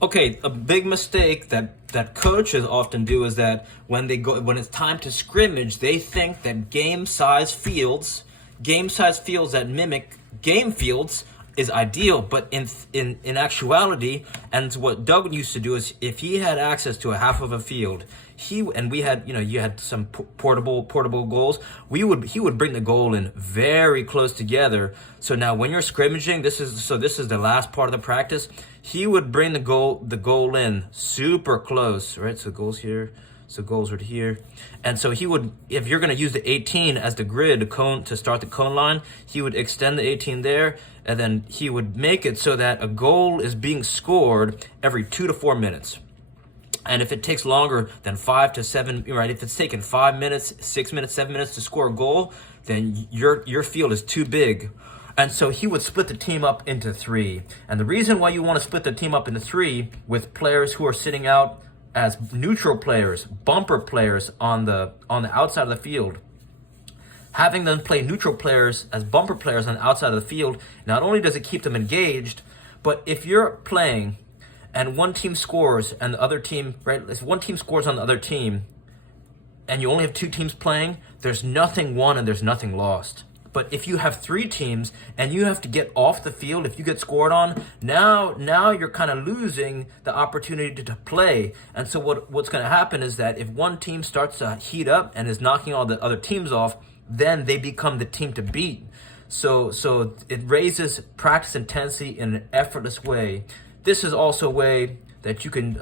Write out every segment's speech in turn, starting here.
Okay, a big mistake that coaches often do is that when it's time to scrimmage, they think that game size fields that mimic game fields is ideal, but in actuality, and what Doug used to do is if he had access to a half of a field, we had, you had some portable goals. He would bring the goal in very close together. So now when you're scrimmaging, this is the last part of the practice. He would bring the goal in super close, right? So goals here. So goals right here. And so he would, if you're going to use the 18 as the grid, the cone, to start the cone line, he would extend the 18 there, and then he would make it so that a goal is being scored every 2 to 4 minutes. And if it takes longer than 5 to 7, right, if it's taken 5 minutes, 6 minutes, 7 minutes to score a goal, then your field is too big. And so he would split the team up into 3. And the reason why you want to split the team up into 3 with players who are sitting out as neutral players, bumper players on the outside of the field, having them play neutral players as bumper players on the outside of the field, not only does it keep them engaged, but if you're playing and one team scores and the other team, right, if one team scores on the other team and you only have 2 teams playing, there's nothing won and there's nothing lost. But if you have 3 teams and you have to get off the field, if you get scored on, now you're kind of losing the opportunity to play. And so what's going to happen is that if one team starts to heat up and is knocking all the other teams off, then they become the team to beat. So it raises practice intensity in an effortless way. This is also a way that you can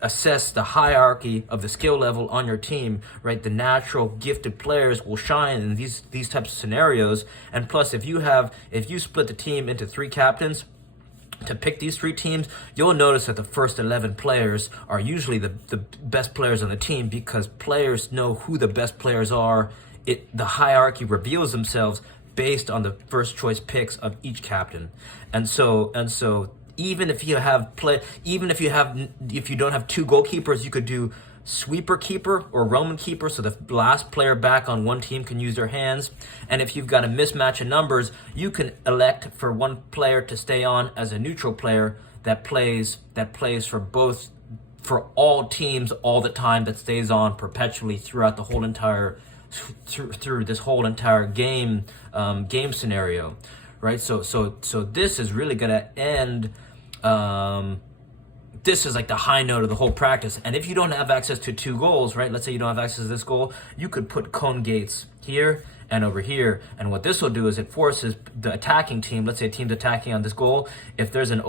assess the hierarchy of the skill level on your team, right? The natural gifted players will shine in these types of scenarios. And plus, if you split the team into 3 captains to pick these 3 teams, you'll notice that the first 11 players are usually the best players on the team, because players know who the best players are. The hierarchy reveals themselves based on the first choice picks of each captain. And so even if you don't have 2 goalkeepers, you could do sweeper keeper or Roman keeper, so the last player back on one team can use their hands. And if you've got a mismatch in numbers, you can elect for one player to stay on as a neutral player that plays for all teams all the time, that stays on perpetually throughout the whole entire through this whole entire game scenario, right? So this is really gonna end. This is like the high note of the whole practice. And if you don't have access to 2 goals, right? Let's say you don't have access to this goal, you could put cone gates here and over here. And what this will do is it forces the attacking team, let's say a team's attacking on this goal, if there's a lot